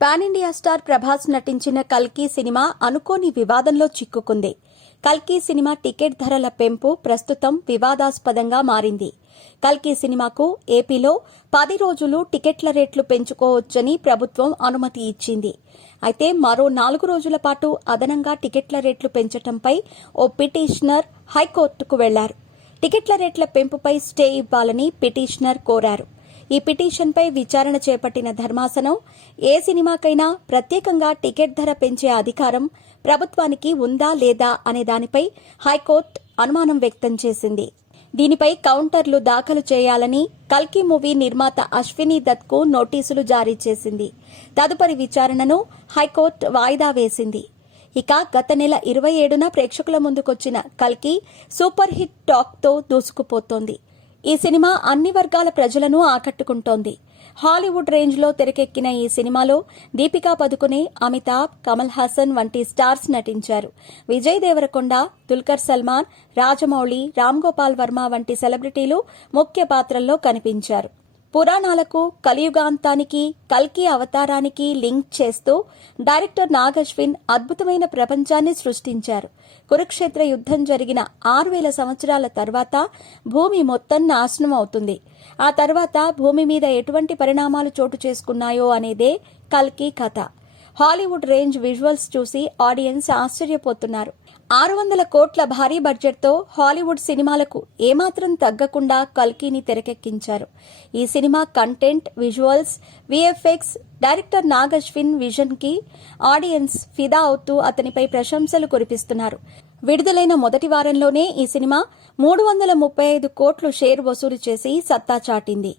Pan India star Prabhas నటించిన కల్కి cinema అనుకోని వివాదంలో చిక్కుకుంది. కల్కి సినిమా టికెట్ ధరల పెంపు ప్రస్తుతం వివాదాస్పదంగా మారింది. కల్కి సినిమాకు ఏపీలో 10 రోజులు టికెట్ల రేట్లు పెంచుకోవచ్చని ప్రభుత్వం అనుమతి ఇచ్చింది. అయితే మరో 4 రోజుల పాటు అదనంగా టికెట్ల రేట్లు పెంచడంపై ఓ పిటిషనర్ హైకోర్టుకు వెళ్లారు. టికెట్ల రేట్ల పెంపుపై స్టే ఇవ్వాలని పిటిషనర్ కోరారు. ఈ పిటిషన్పై విచారణ చేపట్టిన ధర్మాసనం ఏ సినిమాకైనా ప్రత్యేకంగా టికెట్ ధర పెంచే అధికారం ప్రభుత్వానికి ఉందా లేదా అనే దానిపై హైకోర్టు అనుమానం వ్యక్తం చేసింది. దీనిపై కౌంటర్లు దాఖలు చేయాలని కల్కి మూవీ నిర్మాత అశ్విని దత్కు నోటీసులు జారీ చేసింది. తదుపరి విచారణను హైకోర్టు వాయిదా వేసింది. ఇక గత నెల 27న ప్రేక్షకుల ముందుకొచ్చిన కల్కి సూపర్ హిట్ టాక్తో దూసుకుపోతోంది. ఈ సినిమా అన్ని వర్గాల ప్రజలను ఆకట్టుకుంటోంది. హాలీవుడ్ రేంజ్లో తెరకెక్కిన ఈ సినిమాలో దీపికా పదుకునే, అమితాబ్, కమల్ హాసన్ వంటి స్టార్స్ నటించారు. విజయ్ దేవరకొండ, దుల్కర్ సల్మాన్, రాజమౌళి, రామ్ గోపాల్ వర్మ వంటి సెలబ్రిటీలు ముఖ్య పాత్రల్లో కనిపించారు. పురాణాలకు, కలియుగాంతానికి, కల్కి అవతారానికి లింక్ చేస్తూ డైరెక్టర్ నాగ్ అశ్విన్ అద్భుతమైన ప్రపంచాన్ని సృష్టించారు. కురుక్షేత్ర యుద్దం జరిగిన 6000 సంవత్సరాల తర్వాత భూమి మొత్తం నాశనం అవుతుంది. ఆ తర్వాత భూమి మీద ఎటువంటి పరిణామాలు చోటు చేసుకున్నాయో అనేదే కల్కి కథ. హాలీవుడ్ రేంజ్ విజువల్స్ చూసి ఆడియన్స్ ఆశ్చర్యపోతున్నారు. 600 కోట్ల భారీ బడ్జెట్తో హాలీవుడ్ సినిమాలకు ఏమాత్రం తగ్గకుండా కల్కిని తెరకెక్కించారు. ఈ cinema content, visuals, VFX, director Nag Ashwin vision కి ఆడియన్స్ ఫిదా అవుతూ అతనిపై ప్రశంసలు కురిపిస్తున్నారు. విడుదలైన మొదటి వారంలోనే ఈ సినిమా 335 కోట్లు షేర్ వసూలు చేసి సత్తా చాటింది.